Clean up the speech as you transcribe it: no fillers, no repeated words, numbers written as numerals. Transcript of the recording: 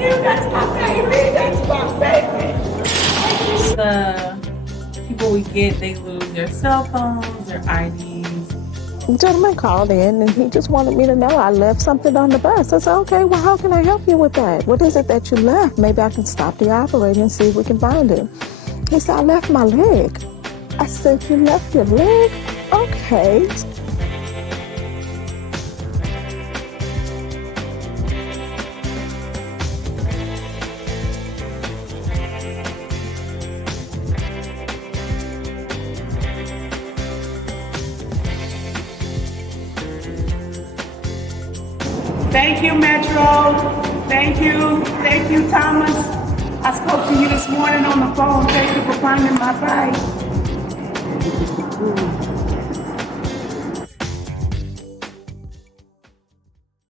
you. That's my baby. That's my baby. The people we get, they lose their cell phones, their IDs. The gentleman called in and he just wanted me to know I left something on the bus. I said, okay, well, how can I help you with that? What is it that you left? Maybe I can stop the operator and see if we can find it. He said, I left my leg. I said, you left your leg? Okay. Thank you, Metro. Thank you. Thank you, Thomas. I spoke to you this morning on the phone. Thank you for finding my bike.